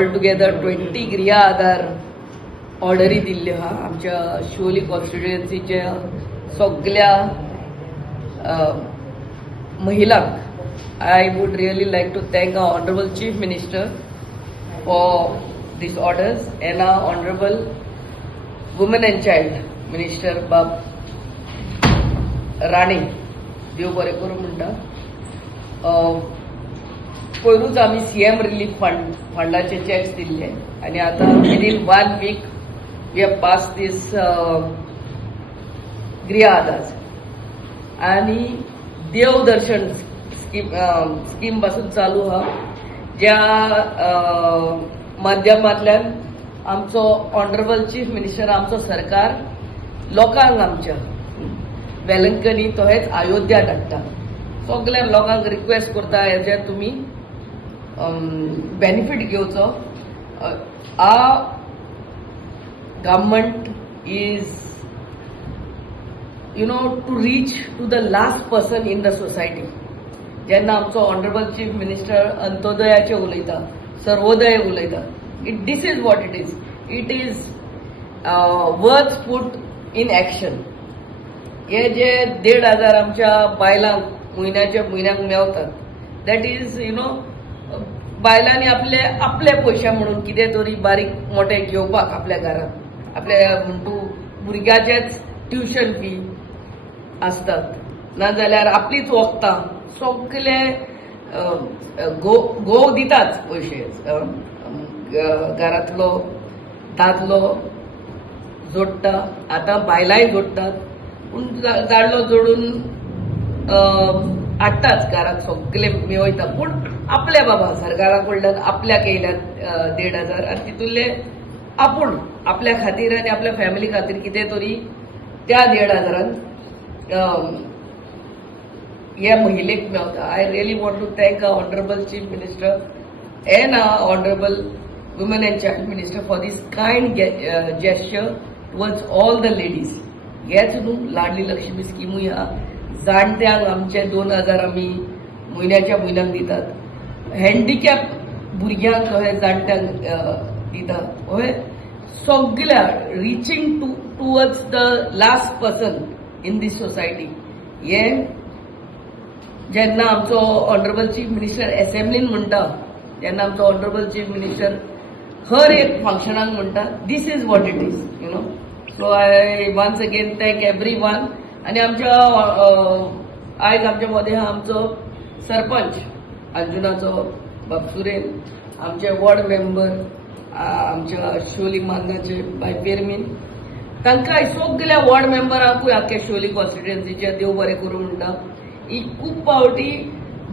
All together 20 गृह आधार ऑर्डरी दिल्ल्यो हा आमच्या शिवोली कॉन्स्टिट्युएन्सीच्या सगळ्या महिलांक. I would really like to thank our honourable chief minister for these orders and our honorable women and child minister बाब राणे देव बरें करूं म्हणटा. पयरूच आमी सीएम रिलीफ फंडाचे चॅक्स दिल्ले आनी आतां within 1 week we have pass this Griha Aadhaar आनी देव दर्शन स्कीम पासून चालू हा ज्या माध्यमांतल्यान आमचो ऑनरेबल चीफ मिनिस्टर आमचो सरकार लोकांक आमच्या वेलंकनी तशेंच अयोध्या धाडटा. सगळ्या लोकांक रिक्वेस्ट करता हेजे तुमी बेनिफीट घेवचो. Government is to reach to the last person in the society. जेन्ना आमचो ऑनरेबल चीफ मिनिस्टर अंत्योदयाचे उलयता, सर्वोदय उलयता, this is what it is. It is words put in action. हे जे 1,500 आमच्या बायलांक म्हयन्याक मेवतात दॅट इज बायलांनी आपले पयशे म्हणून कितें तरी बारीक मोठे घेवपाक आपल्या घरात आपल्या भुरग्याचेच ट्युशन फी आसतात नाजाल्यार आपलीच वखदां सगळे घोव दितात पयशे. घरांतलो दादलो जोडटा, आतां बायलांय जोडटात, पूण दादलो जोडून हाडटाच घरांत सगळे मेवयता. पूण आपल्या बाबा सरकारा कडल्यान आपल्याक येयल्यात 1,500 आनी तितूंतले आपूण आपल्या खातीर आनी आपल्या फॅमिली खातीर कितें तरी त्या 1,500 ह्या महिलेक मेवता. I really want to thank our honourable chief minister and our honorable women and child minister for this kind gesture towards all the ladies. हेच न्हू लाडली लक्ष्मी स्किमूय हा. जाणट्यांक आमचे 2,000 आमी म्हयन्याक दितात. हँडिकॅप भुरग्यांक हे जाणट्यांक दितात. हे सगळ्या reaching towards the last person in these society. हे जेन्ना आमचो ऑनरेबल चीफ मिनिस्टर असेंब्लीन म्हणटा, जेन्ना आमचो ऑनरेबल चीफ मिनिस्टर हर एक फंक्शनाक म्हणटा, this is what it is. So I once again thank everyone. आनी आमच्या आयज आमच्या मदें हा आमचो सरपंच अंजुनाचो बाब सुरेन, आमचे वॉर्ड मेंबर आमच्या शिवोली मांगाचे बाय पेरमीन, तांकांय सगळ्या वॉर्ड मेंबरांकूय आख्या शिवोली कॉन्स्टिट्युएन्सीचे देव बरें करूं म्हणटा. ही खूब फावटी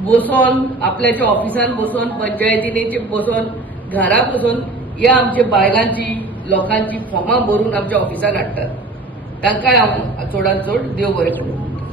बसोन आपल्याच्या ऑफिसान बसोन पंचायतींनी बसोन घरात बसोन ह्या आमच्या बायलांची लोकांची फॉर्मां भरून आमच्या ऑफिसान हाडटात. तांकांय हांव चडांत चड देव बरें करूं.